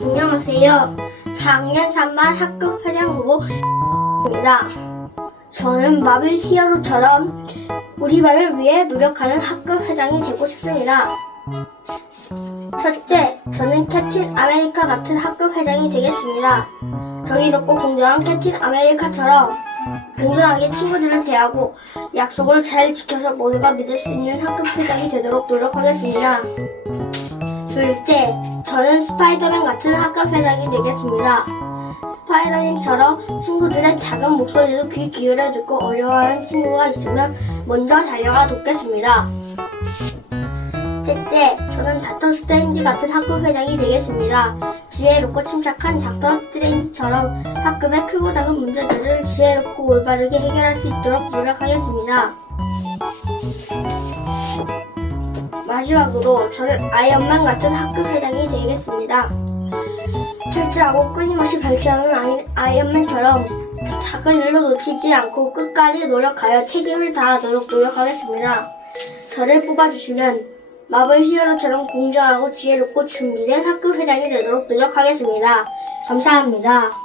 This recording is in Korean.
안녕하세요. 4학년 3반 학급 회장 후보입니다. 저는 마블 히어로처럼 우리 반을 위해 노력하는 학급 회장이 되고 싶습니다. 첫째, 저는 캡틴 아메리카 같은 학급 회장이 되겠습니다. 정의롭고 공정한 캡틴 아메리카처럼 공정하게 친구들을 대하고 약속을 잘 지켜서 모두가 믿을 수 있는 학급 회장이 되도록 노력하겠습니다. 둘째, 저는 스파이더맨 같은 학급 회장이 되겠습니다. 스파이더맨처럼 친구들의 작은 목소리도 귀 기울여 듣고 어려워하는 친구가 있으면 먼저 달려가 돕겠습니다. 셋째, 저는 닥터 스트레인지 같은 학급 회장이 되겠습니다. 지혜롭고 침착한 닥터 스트레인지처럼 학급의 크고 작은 문제들을 지혜롭고 올바르게 해결할 수 있도록 노력하겠습니다. 마지막으로 저는 아이언맨 같은 학급 회장이 되겠습니다. 철저하고 끊임없이 발전하는 아이, 아이언맨처럼 작은 일도 놓치지 않고 끝까지 노력하여 책임을 다하도록 노력하겠습니다. 저를 뽑아주시면 마블 히어로처럼 공정하고 지혜롭고 준비된 학급 회장이 되도록 노력하겠습니다. 감사합니다.